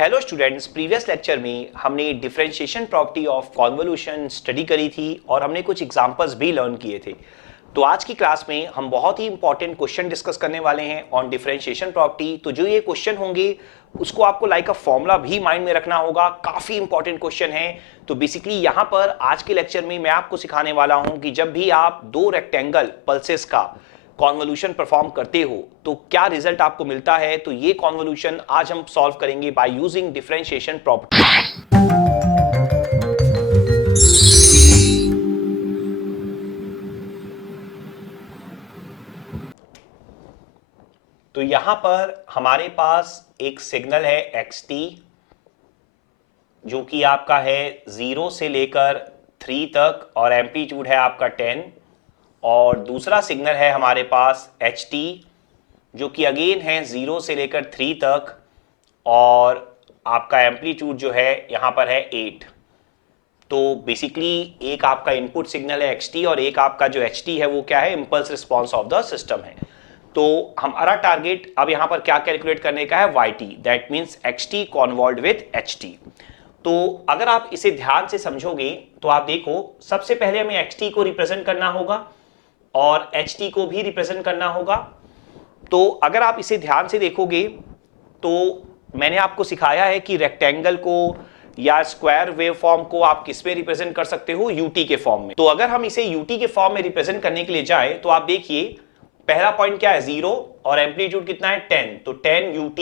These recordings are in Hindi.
हेलो स्टूडेंट्स, प्रीवियस लेक्चर में हमने differentiation property of convolution study करी थी और हमने कुछ एग्जांपल्स भी लर्न किए थे। तो आज की क्लास में हम बहुत ही इंपॉर्टेंट क्वेश्चन डिस्कस करने वाले हैं ऑन डिफरेंशिएशन प्रॉपर्टी। तो जो ये क्वेश्चन होंगे उसको आपको लाइक अ फॉर्मूला भी माइंड में रखना होगा, काफी इंपॉर्टेंट क्वेश्चन है। तो बेसिकली यहाँ पर आज के लेक्चर में मैं आपको सिखाने वाला हूँ कि जब भी आप दो रेक्टेंगल पल्सेस का कॉन्वोल्यूशन परफॉर्म करते हो तो क्या रिजल्ट आपको मिलता है। तो ये कॉन्वोल्यूशन आज हम सॉल्व करेंगे बाय यूजिंग डिफरेंशिएशन प्रॉपर्टी। तो यहां पर हमारे पास एक सिग्नल है xt जो कि आपका है 0 से लेकर 3 तक और एम्पलीट्यूड है आपका 10, और दूसरा सिग्नल है हमारे पास ht जो कि अगेन है 0 से लेकर 3 तक और आपका एम्पलीट्यूड जो है यहाँ पर है 8। तो बेसिकली एक आपका इनपुट सिग्नल है xt और एक आपका जो ht है वो क्या है, impulse response of the system है। तो हमारा टारगेट अब यहाँ पर क्या कैलकुलेट करने का है, yt, that means xt convolved with ht। तो अगर आप इसे ध्यान से समझोगे तो आप देखो, सबसे पहले हमें xt को रिप्रेजेंट करना होगा और ht को भी रिप्रेजेंट करना होगा। तो अगर आप इसे ध्यान से देखोगे तो मैंने आपको सिखाया है कि रेक्टेंगल को या स्क्वायर वेव फॉर्म को आप किस में रिप्रेजेंट कर सकते हो, ut के फॉर्म में। तो अगर हम इसे ut के फॉर्म में रिप्रेजेंट करने के लिए जाए तो आप देखिए पहला पॉइंट क्या है, 0 और एम्पलीट्यूड कितना है 10, तो 10 ut।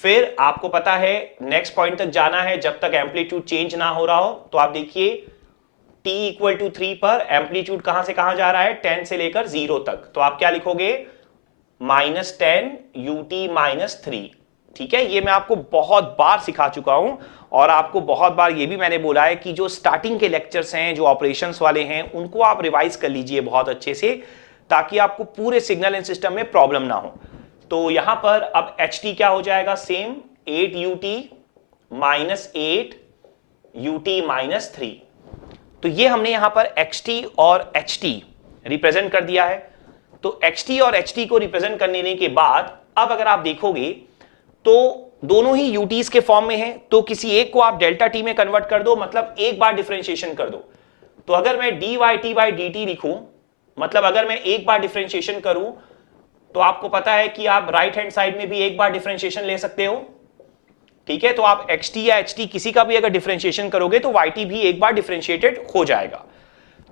फिर आपको पता है नेक्स्ट पॉइंट तक जाना है जब तक एम्पलीट्यूड चेंज ना हो रहा हो। तो आप देखिए t इक्वल टू 3 पर एम्पलीट्यूड कहां से कहां जा रहा है, 10 से लेकर 0 तक। तो आप क्या लिखोगे, -10 ut -3। ठीक है, ये मैं आपको बहुत बार सिखा चुका हूं और आपको बहुत बार ये भी मैंने बोला है कि जो स्टार्टिंग के लेक्चर्स हैं, जो ऑपरेशंस वाले हैं, उनको आप रिवाइज कर लीजिए बहुत अच्छे से, ताकि आपको पूरे सिग्नल एंड सिस्टम में प्रॉब्लम ना हो। तो यहां पर अब ht क्या हो जाएगा, सेम 8 ut -8 ut -3। तो ये हमने यहां पर xt और ht रिप्रेजेंट कर दिया है। तो xt और ht को रिप्रेजेंट करने के बाद अब अगर आप देखोगे तो दोनों ही ut's के फॉर्म में है, तो किसी एक को आप डेल्टा t में कन्वर्ट कर दो, मतलब एक बार डिफरेंशिएशन कर दो। तो अगर मैं dyt/dt लिखूं, मतलब अगर मैं एक बार डिफरेंशिएशन करूं, तो आपको पता है कि आप राइट हैंड साइड में भी एक बार डिफरेंशिएशन ले सकते हो। ठीक है, तो आप xt या ht किसी का भी अगर डिफरेंशिएशन करोगे तो yt भी एक बार डिफरेंशिएटेड हो जाएगा।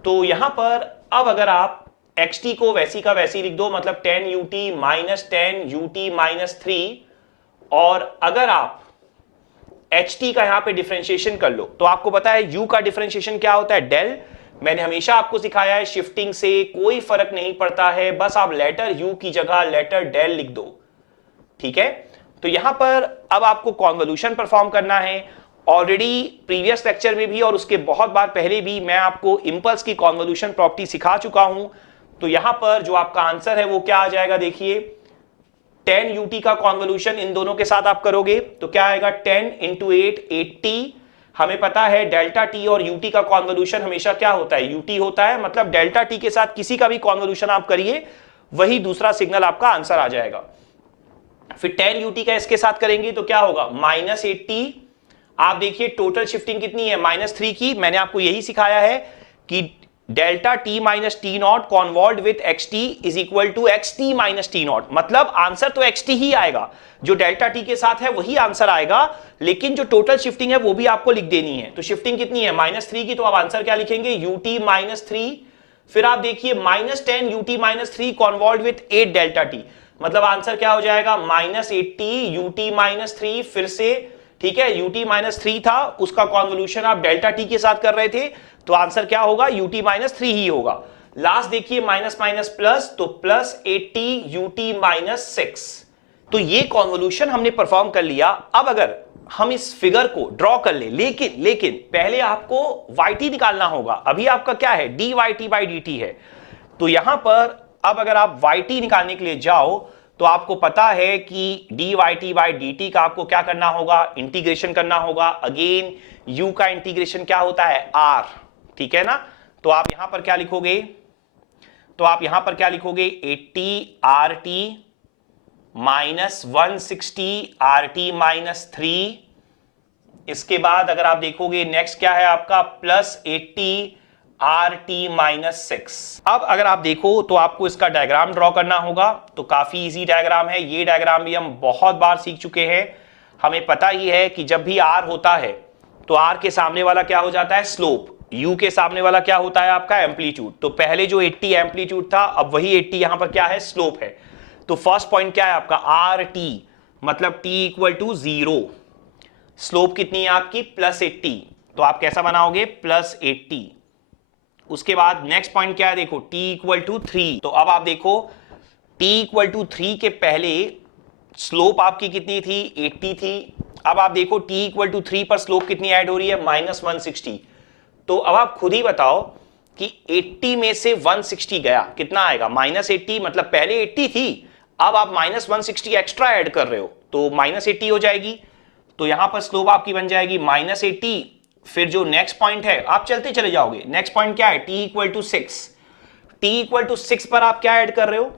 तो यहां पर अब अगर आप xt को वैसी का वैसी लिख दो, मतलब 10 ut -10 ut -3, और अगर आप ht का यहां पे डिफरेंशिएशन कर लो तो आपको पता है u का डिफरेंशिएशन क्या होता है, डेल। मैंने हमेशा आपको सिखाया है शिफ्टिंग से कोई फर्क नहीं पड़ता है, बस आप लेटर u की जगह लेटर डेल लिख दो। ठीक है, तो यहां पर अब आपको कॉन्वोल्यूशन परफॉर्म करना है। ऑलरेडी प्रीवियस लेक्चर में भी और उसके बहुत बार पहले भी मैं आपको इंपल्स की कॉन्वोल्यूशन प्रॉपर्टी सिखा चुका हूं। तो यहां पर जो आपका आंसर है वो क्या आ जाएगा, देखिए 10 ut का कॉन्वोल्यूशन इन दोनों के साथ आप करोगे तो क्या आएगा, 10 × 8 80। हमें पता है डेल्टा t और ut का कॉन्वोल्यूशन हमेशा क्या होता है, ut होता है, मतलब डेल्टा t के साथ किसी का भी कॉन्वोल्यूशन आप करिए वही दूसरा सिग्नल आपका आंसर आ जाएगा। फिर 10 ut का इसके साथ करेंगे तो क्या होगा, -80। आप देखिए टोटल शिफ्टिंग कितनी है, -3 की। मैंने आपको यही सिखाया है कि delta t -t0 convolved with xt is equal to xt -t0, मतलब आंसर तो xt ही आएगा, जो डेल्टा t के साथ है वही आंसर आएगा, लेकिन जो टोटल शिफ्टिंग है वो भी आपको लिख देनी है। तो शिफ्टिंग कितनी है, -3 की, तो आप आंसर क्या लिखेंगे, ut -3। फिर आप देखिए -10 ut -3 कॉन्वॉल्व्ड विथ 8 डेल्टा t, मतलब आंसर क्या हो जाएगा, -80 ut -3 फिर से। ठीक है, ut -3 था, उसका कॉन्वोल्यूशन आप डेल्टा t के साथ कर रहे थे, तो आंसर क्या होगा, ut -3 ही होगा। लास्ट देखिए माइनस माइनस प्लस, तो +80 ut -6। तो ये कॉन्वोल्यूशन हमने परफॉर्म कर लिया। अब अगर हम इस फिगर को ड्रॉ कर ले, लेकिन पहले आपको yt निकालना होगा। अभी आपका क्या है, dyt/dt है। तो यहां पर अब अगर आप yt निकालने के लिए जाओ तो आपको पता है कि dyt/dt का आपको क्या करना होगा, इंटीग्रेशन करना होगा। अगेन u का इंटीग्रेशन क्या होता है, r। ठीक है ना, तो आप यहां पर क्या लिखोगे, 80 rt -160 RT - 3। इसके बाद अगर आप देखोगे नेक्स्ट क्या है आपका +80 RT - 6। अब अगर आप देखो तो आपको इसका डायग्राम ड्रॉ करना होगा, तो काफी इजी डायग्राम है। ये डायग्राम भी हम बहुत बार सीख चुके हैं। हमें पता ही है कि जब भी R होता है तो R के सामने वाला क्या हो जाता है स्लोप, U के सामने वाला क्या होता है आपका एम्पलीट्यूड। तो पहले जो 80 एम्पलीट्यूड था अब वही 80 यहां पर क्या है स्लोप है। तो फर्स्ट पॉइंट क्या है आपका RT, मतलब T = 0। स्लोप कितनी है आपकी +80, तो आप कैसा बनाओगे +80। उसके बाद नेक्स्ट पॉइंट क्या है देखो T = 3। तो अब आप देखो T = 3 के पहले स्लोप आपकी कितनी थी 80 थी। अब आप देखो T = 3 पर स्लोप कितनी ऐड हो रही है -160। तो अब आप खुद ही बताओ कि 80 में से 160 गया कितना आएगा -80, मतलब पहले 80 थी अब आप -160 एक्स्ट्रा ऐड कर रहे हो तो -80 हो जाएगी। तो यहां पर स्लोप आपकी बन जाएगी -80। फिर जो नेक्स्ट पॉइंट है आप चलते चले जाओगे, नेक्स्ट पॉइंट क्या है T = 6। T = 6 पर आप क्या ऐड कर रहे हो,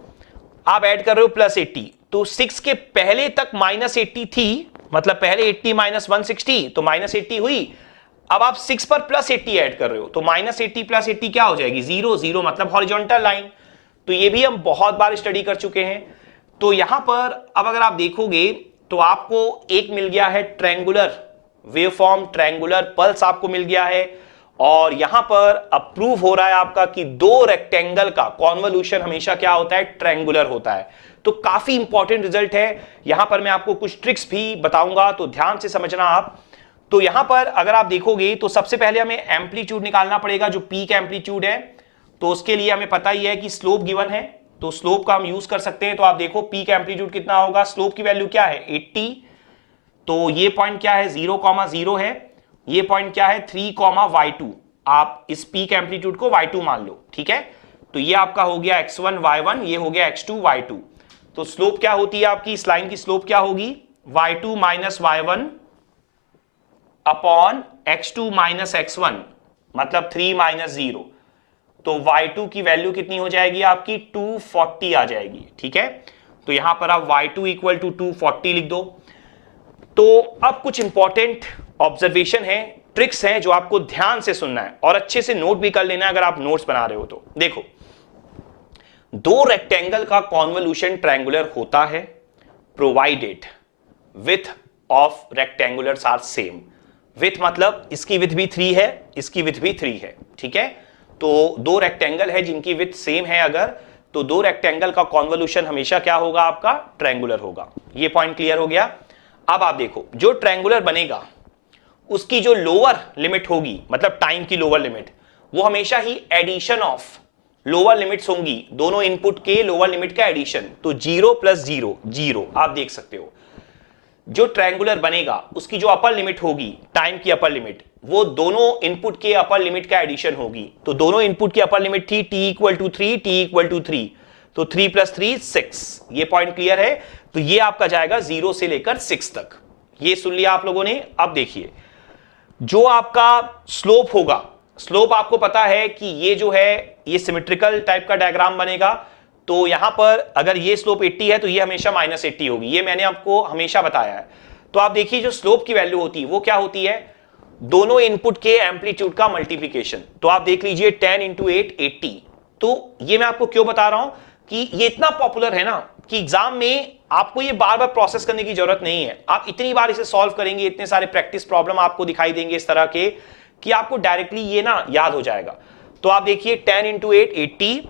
आप ऐड कर रहे हो +80। तो 6 के पहले तक -80 थी, मतलब पहले 80 - 160 तो -80 हुई। अब आप 6 पर +80 ऐड कर रहे हो तो -80 + 80 क्या हो जाएगी 0 0, मतलब हॉरिजॉन्टल लाइन। तो ये भी हम बहुत बार स्टडी कर चुके हैं। तो यहां पर अब अगर आप देखोगे तो आपको एक मिल गया है ट्रायंगुलर वेवफॉर्म, ट्रायंगुलर पल्स आपको मिल गया है। और यहां पर अप्रूव हो रहा है आपका कि दो रेक्टेंगल का कॉन्वोल्यूशन हमेशा क्या होता है ट्रायंगुलर होता है। तो काफी इंपॉर्टेंट रिजल्ट है। यहां पर मैं आपको कुछ ट्रिक्स भी बताऊंगा तो ध्यान से समझना आप। तो यहां पर अगर आप देखोगे तो सबसे पहले हमें एम्पलीट्यूड निकालना पड़ेगा, जो पीक एम्पलीट्यूड है। तो उसके लिए हमें पता ही है कि स्लोप गिवन है तो स्लोप का हम यूज कर सकते हैं। तो आप देखो पीक एम्पलीट्यूड कितना होगा, स्लोप की वैल्यू क्या है 80। तो ये पॉइंट क्या है 0,0 है, ये पॉइंट क्या है 3,y2। आप इस पीक एम्पलीट्यूड को y2 मान लो, ठीक है। तो ये आपका हो गया x1 y1, ये हो गया x2 y2। तो स्लोप क्या होती है आपकी, इस लाइन की स्लोप क्या होगी y2 - y1 upon x2 - x1, मतलब 3 - 0। तो y2 की वैल्यू कितनी हो जाएगी आपकी 240 आ जाएगी, ठीक है। तो यहां पर आप y2 = 240 लिख दो। तो अब कुछ इंपॉर्टेंट ऑब्जर्वेशन है, ट्रिक्स हैं जो आपको ध्यान से सुनना है और अच्छे से नोट भी कर लेना है अगर आप नोट्स बना रहे हो तो। देखो दो रेक्टेंगल का कॉन्वोल्यूशन ट्रायंगुलर होता है provided width of rectangulars are same. Width मतलब इसकी विड्थ भी 3 है, इसकी विड्थ भी 3 है, ठीक है। तो दो रेक्टेंगल है जिनकी विड्थ सेम है अगर, तो दो रेक्टेंगल का कॉन्वोल्यूशन हमेशा क्या होगा आपका ट्रायंगुलर होगा। ये पॉइंट क्लियर हो गया। अब आप देखो जो ट्रायंगुलर बनेगा उसकी जो लोअर लिमिट होगी, मतलब टाइम की लोअर लिमिट, वो हमेशा ही एडिशन ऑफ लोअर लिमिट्स होंगी, दोनों इनपुट के लोअर लिमिट का एडिशन। तो 0 + 0 0 आप देख सकते हो। जो ट्रायंगुलर बनेगा उसकी जो अपर लिमिट होगी टाइम की अपर लिमिट, वो दोनों इनपुट के अपर लिमिट का एडिशन होगी। तो दोनों इनपुट की अपर लिमिट थी t = 3 t = 3, तो 3 + 3 6। ये पॉइंट क्लियर है। तो ये आपका जाएगा 0 से लेकर 6 तक। ये सुन लिया आप लोगों ने। अब देखिए जो आपका स्लोप होगा, स्लोप आपको पता है कि ये जो है ये सिमेट्रिकल टाइप का डायग्राम बनेगा। तो यहां पर अगर ये स्लोप 80 है तो ये हमेशा -80 होगी, ये मैंने आपको हमेशा बताया है। तो आप देखिए जो स्लोप की वैल्यू होती है वो क्या होती है, दोनों इनपुट के एम्पलीट्यूड का मल्टीप्लीकेशन। तो आप देख लीजिए 10 × 8 80। तो ये मैं आपको क्यों बता रहा हूं कि ये इतना पॉपुलर है ना कि एग्जाम में आपको ये बार बार प्रोसेस करने की जरूरत नहीं है। आप इतनी बार इसे सॉल्व करेंगे, इतने सारे प्रैक्टिस प्रॉब्लम आपको दिखाई देंगे इस तरह के कि आपको डायरेक्टली ये ना याद हो जाएगा। तो आप देखिए 10 × 8 80,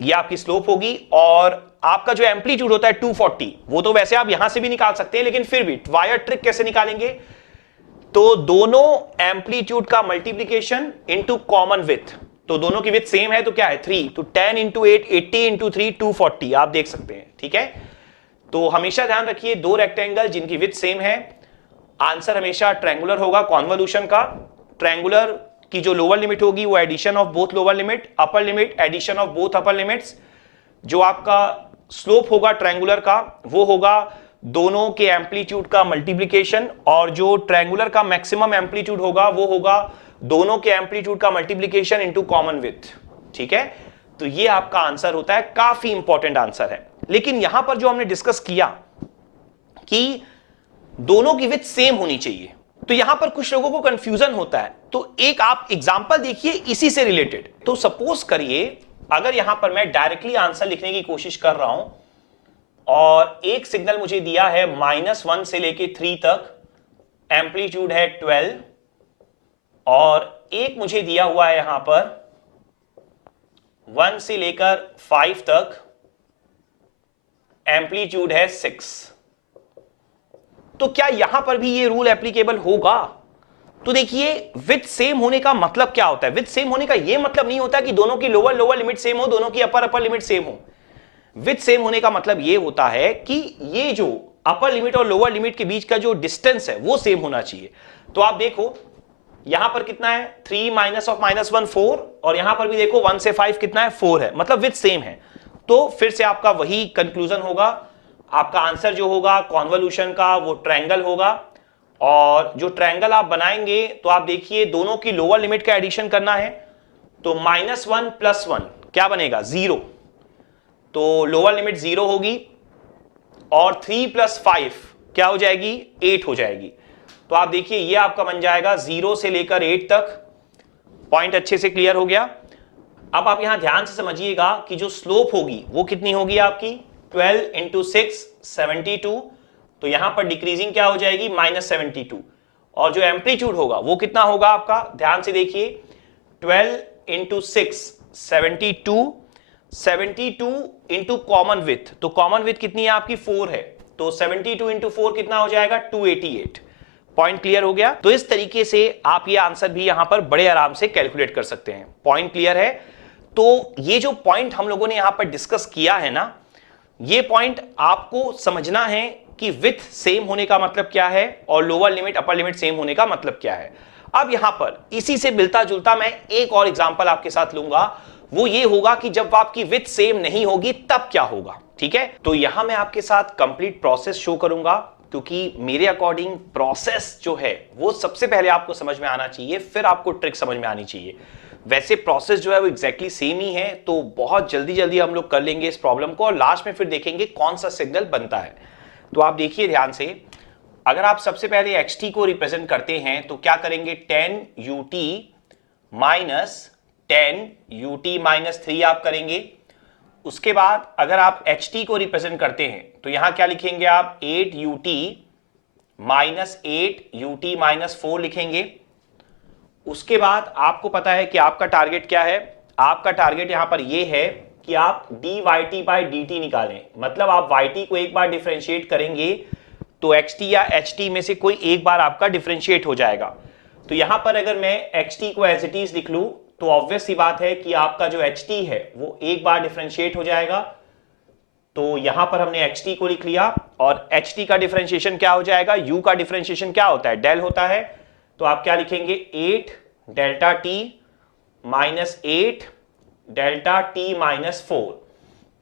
ये आपकी स्लोप होगी। और आपका जो एम्पलीट्यूड होता है 240, वो तो वैसे आप यहां से भी निकाल सकते हैं, लेकिन फिर भी वायर ट्रिक कैसे निकालेंगे, तो दोनों एम्पलीट्यूड का मल्टीप्लीकेशन इनटू कॉमन विड्थ। तो दोनों की विड्थ सेम है तो क्या है 3, तो 10 × 8 80 × 3 240 आप देख सकते हैं, ठीक है। तो हमेशा ध्यान रखिए दो रेक्टेंगल जिनकी विड्थ सेम है, आंसर हमेशा ट्रायंगुलर होगा कॉन्वोल्यूशन का। ट्रायंगुलर की जो लोअर लिमिट होगी वो addition of both lower limit, upper limit addition of both upper limits. जो आपका स्लोप होगा ट्रायंगुलर का वो होगा दोनों के एम्पलीट्यूड का मल्टीप्लीकेशन, और जो ट्रायंगुलर का मैक्सिमम एम्पलीट्यूड होगा वो होगा दोनों के एम्पलीट्यूड का मल्टीप्लीकेशन इनटू कॉमन विड्थ, ठीक है। तो ये आपका आंसर होता है, काफी इंपॉर्टेंट आंसर है। लेकिन यहां पर जो हमने डिस्कस किया कि दोनों की विड्थ सेम होनी चाहिए। तो यहां पर कुछ लोगों को कंफ्यूजन होता है, तो एक आप एग्जांपल देखिए इसी से रिलेटेड। तो सपोज करिए अगर यहां पर मैं डायरेक्टली आंसर लिखने की कोशिश कर रहा हूं और एक सिग्नल मुझे दिया है -1 से लेके 3 तक, एम्पलीट्यूड है 12, और एक मुझे दिया हुआ है यहां पर 1 से लेकर 5 तक, एम्पलीट्यूड है 6। तो क्या यहां पर भी ये रूल एप्लीकेबल होगा? तो देखिए विड्थ सेम होने का मतलब क्या होता है? विड्थ सेम होने का ये मतलब नहीं होता कि दोनों की लोअर लिमिट सेम हो, दोनों की अपर लिमिट सेम हो। विड्थ सेम होने का मतलब ये होता है कि ये जो अपर लिमिट और लोअर लिमिट के बीच का जो डिस्टेंस है वो सेम होना चाहिए। तो आप देखो यहां पर कितना है 3 माइनस ऑफ -1 4, और यहां पर भी देखो 1 से 5 कितना है 4 है, मतलब विड्थ सेम है। तो फिर से आपका वही कंक्लूजन होगा, आपका आंसर जो होगा कॉन्वोल्यूशन का वो ट्रायंगल होगा। और जो ट्रायंगल आप बनाएंगे तो आप देखिए दोनों की लोअर लिमिट का एडिशन करना है, तो -1 + 1 क्या बनेगा 0, तो लोअर लिमिट 0 होगी, और 3 + 5 क्या हो जाएगी 8 हो जाएगी। तो आप देखिए ये आपका बन जाएगा 0 से लेकर 8 तक। पॉइंट अच्छे से क्लियर हो गया। अब आप यहां ध्यान से समझिएगा कि जो स्लोप होगी वो कितनी होगी आपकी 12 × 6 72, तो यहां पर डिक्रीजिंग क्या हो जाएगी -72, और जो एम्पलीट्यूड होगा वो कितना होगा आपका, ध्यान से देखिए 12 × 6 72, 72 इंटू कॉमन विथ, तो कॉमन विथ कितनी है आपकी 4 है, तो 72 × 4 कितना हो जाएगा 288। पॉइंट क्लियर हो गया। तो इस तरीके से आप ये आंसर भी यहां पर बड़े आराम से कैलकुलेट कर सकते हैं। पॉइंट क्लियर है। तो ये जो पॉइंट हम लोगों ने यहां पर डिस्कस किया है ना, ये पॉइंट आपको समझना है कि विथ सेम होने का मतलब क्या है और lower limit upper limit same होने का मतलब क्या है। अब यहां पर इसी से मिलता जुलता मैं एक और एग्जांपल आपके साथ लूंगा, वो ये होगा कि जब आपकी विथ सेम नहीं होगी तब क्या होगा। ठीक है, तो यहां मैं आपके साथ कंप्लीट प्रोसेस शो करूंगा, क्योंकि मेरे अकॉर्डिंग प्रोसेस जो है वो सबसे पहले आपको समझ में आना चाहिए, फिर आपको ट्रिक समझ में आनी चाहिए। वैसे प्रोसेस जो है वो एग्जैक्टली सेम ही है, तो बहुत जल्दी जल्दी हम लोग कर लेंगे इस प्रॉब्लम को, और लास्ट में फिर देखेंगे कौन सा सिग्नल बनता है। तो आप देखिए ध्यान से, अगर आप सबसे पहले xt को रिप्रेजेंट करते हैं तो क्या करेंगे 10 ut माइनस 10 ut माइनस 3 आप करेंगे। उसके बाद अगर आप ht को रिप्रेजेंट करते हैं तो यहां क्या लिखेंगे आप 8 ut माइनस 8 ut माइनस 4 लिखेंगे। उसके बाद आपको पता है कि आपका टारगेट क्या है, आपका टारगेट यहां पर यह है कि आप dy/dt निकालें, मतलब आप yt को एक बार डिफरेंशिएट करेंगे तो xt या ht में से कोई एक बार आपका डिफरेंशिएट हो जाएगा। तो यहां पर अगर मैं xt को एज इट इज लिख लूं तो ऑब्वियस सी बात है कि आपका जो ht है वो एक बार डिफरेंशिएट हो जाएगा। तो यहां पर हमने xt को लिख लिया, और ht का डिफरेंशिएशन क्या हो जाएगा, u का डिफरेंशिएशन क्या होता है, डेल होता है। तो आप क्या लिखेंगे 8 delta t minus 8 delta t minus 4।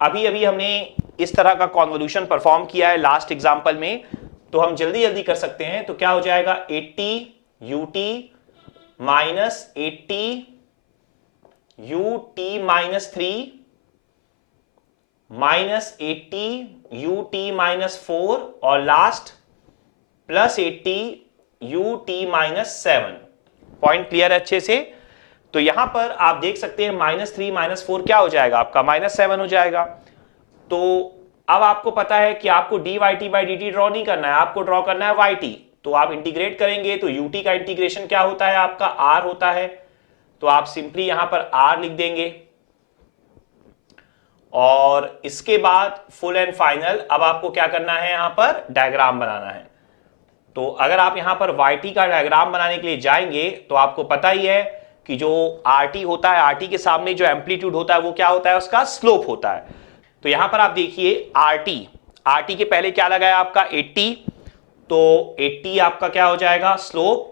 अभी अभी हमने इस तरह का कॉन्वोल्यूशन परफॉर्म किया है लास्ट एग्जांपल में, तो हम जल्दी जल्दी कर सकते हैं। तो क्या हो जाएगा 80 ut minus 80 ut minus 3 minus 80 ut minus 4, और last plus 80 ut minus 7। Point clear है अच्छे से। तो यहां पर आप देख सकते हैं -3 -4 क्या हो जाएगा आपका -7 हो जाएगा। तो अब आपको पता है कि आपको dy/dt ड्रॉ नहीं करना है, आपको ड्रॉ करना है yt। तो आप इंटीग्रेट करेंगे तो ut का इंटीग्रेशन क्या होता है आपका r होता है, तो आप सिंपली यहां पर r लिख देंगे। और इसके बाद फुल एंड फाइनल अब आपको क्या करना है, यहां पर डायग्राम बनाना है। तो अगर आप यहां पर yt का डायग्राम बनाने के लिए जाएंगे तो आपको पता ही है कि जो rt होता है, rt के सामने जो एम्पलीट्यूड होता है वो क्या होता है, उसका स्लोप होता है। तो यहां पर आप देखिए rt के पहले क्या लगा है आपका 80, तो 80 आपका क्या हो जाएगा स्लोप।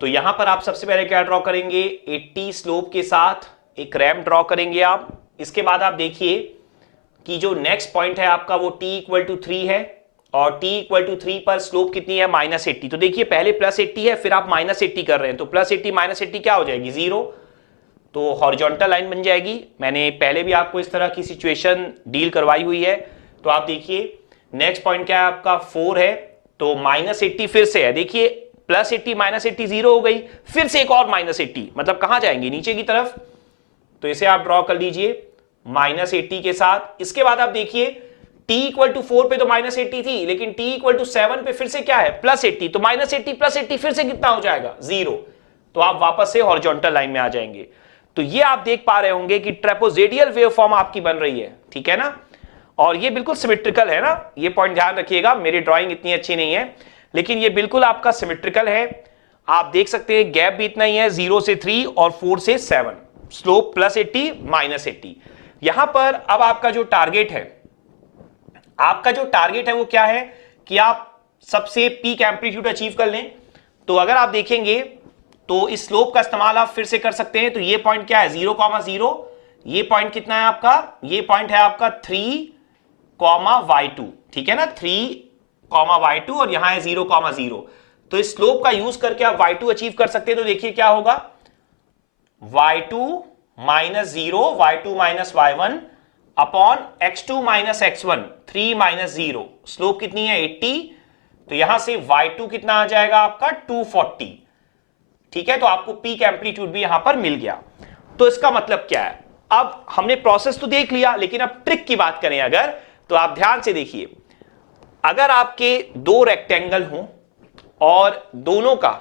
तो यहां पर आप सबसे पहले क्या ड्रॉ करेंगे 80 स्लोप के साथ एक रैंप ड्रॉ करेंगे आप। इसके बाद आप देखिए कि जो नेक्स्ट पॉइंट है आपका वो t = 3 है, और t = 3 पर स्लोप कितनी है -80। तो देखिए पहले +80 है फिर आप -80 कर रहे हैं, तो +80 -80 क्या हो जाएगी 0, तो हॉरिजॉन्टल लाइन बन जाएगी। मैंने पहले भी आपको इस तरह की सिचुएशन डील करवाई हुई है। तो आप देखिए नेक्स्ट पॉइंट क्या है आपका 4 है, तो -80 फिर से है, देखिए +80 -80 0 हो गई, फिर से एक और -80, मतलब कहां जाएंगे, नीचे की तरफ। तो इसे आप ड्रॉ कर लीजिए -80 के साथ। इसके बाद आप देखिए t = 4 पे तो -80 थी, लेकिन t = 7 पे फिर से क्या है, +80, तो -80 +80 फिर से कितना हो जाएगा, 0। तो आप वापस से हॉरिजॉन्टल लाइन में आ जाएंगे। तो ये आप देख पा रहे होंगे कि ट्रेपेजोइडल वेवफॉर्म आपकी बन रही है, ठीक है ना, और ये बिल्कुल सिमेट्रिकल है ना, ये पॉइंट ध्यान रखिएगा, मेरी ड्राइंग इतनी अच्छी नहीं है, लेकिन ये बिल्कुल आपका सिमेट्रिकल है। आप देख सकते हैं गैप भी इतना ही है, 0 से 3 और 4 से 7, स्लोप +80 -80। यहां पर अब आपका जो टारगेट है, वो क्या है कि आप सबसे पीक एम्पलीट्यूड अचीव कर लें। तो अगर आप देखेंगे तो इस स्लोप का इस्तेमाल आप फिर से कर सकते हैं। तो ये पॉइंट क्या है, 0,0, ये पॉइंट कितना है आपका, ये पॉइंट है आपका 3,y2, ठीक है ना, 3,y2 और यहां है 0,0। तो इस स्लोप का यूज करके आप y2 अचीव कर सकते हैं। तो देखिए क्या होगा, y2 - 0, y2 - y1 upon x2 - x1, 3 - 0, slope कितनी है 80। तो यहां से y2 कितना आ जाएगा आपका 240, ठीक है। तो आपको पीक एम्पलीट्यूड भी यहां पर मिल गया। तो इसका मतलब क्या है, अब हमने प्रोसेस तो देख लिया, लेकिन अब ट्रिक की बात करें अगर, तो आप ध्यान से देखिए, अगर आपके 2 रेक्टेंगल हो और दोनों का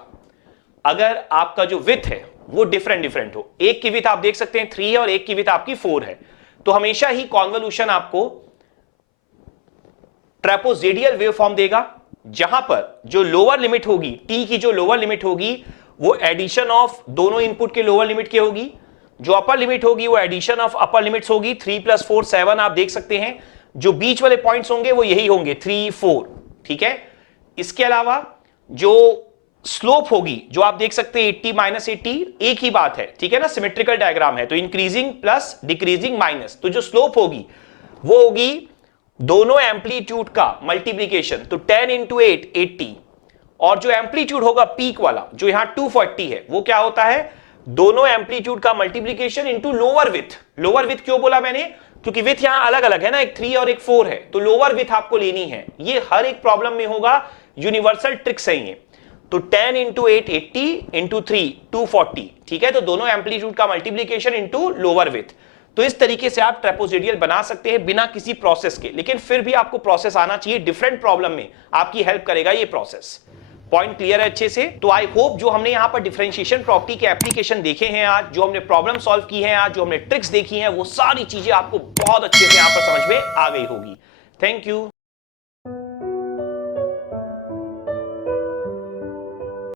अगर आपका जो विड्थ है वो डिफरेंट हो, एक की विड्थ आप देख सकते हैं 3 है और एक की विड्थ आपकी 4 है, तो हमेशा ही कॉन्वोल्यूशन आपको ट्रेपेजोइडल वेवफॉर्म देगा, जहां पर जो लोअर लिमिट होगी, टी की जो लोअर लिमिट होगी वो एडिशन ऑफ दोनों इनपुट के लोअर लिमिट की होगी, जो अपर लिमिट होगी वो एडिशन ऑफ अपर लिमिट्स होगी, 3 + 4 7 आप देख सकते हैं। जो बीच वाले पॉइंट्स होंगे वो यही होंगे 3 4, ठीक है। इसके अलावा जो स्लोप होगी, जो आप देख सकते हैं 80 -80, एक ही बात है, ठीक है ना, सिमेट्रिकल डायग्राम है, तो इंक्रीजिंग प्लस डिक्रीजिंग माइनस, तो जो स्लोप होगी वो होगी दोनों एम्पलीट्यूड का मल्टीप्लीकेशन, तो 10 × 8 80, और जो एम्पलीट्यूड होगा पीक वाला जो यहां 240 है, वो क्या होता है, दोनों एम्पलीट्यूड का multiplication into lower width. Lower width क्यों बोला मैंने, क्योंकि विड्थ यहां अलग अलग है ना, एक 3 और एक 4 है, तो लोअर विड्थ आपको लेनी है। ये हर एक प्रॉब्लम में होगा, यूनिवर्सल ट्रिक सही है। तो 10 × 8 80 × 3 240, ठीक है। तो दोनों एम्पलीट्यूड का मल्टीप्लीकेशन इनटू लोअर विड्थ। तो इस तरीके से आप ट्रेपेजोइडल बना सकते हैं बिना किसी प्रोसेस के, लेकिन फिर भी आपको प्रोसेस आना चाहिए, डिफरेंट प्रॉब्लम में आपकी हेल्प करेगा ये प्रोसेस। पॉइंट क्लियर है अच्छे से। तो आई होप जो हमने यहां पर डिफरेंशिएशन प्रॉपर्टी के एप्लीकेशन देखे हैं आज, जो हमने प्रॉब्लम सॉल्व की है आज, जो हमने ट्रिक्स देखी हैं, वो सारी चीजें आपको बहुत अच्छे से यहां पर समझ में आ गई होगी। Thank you.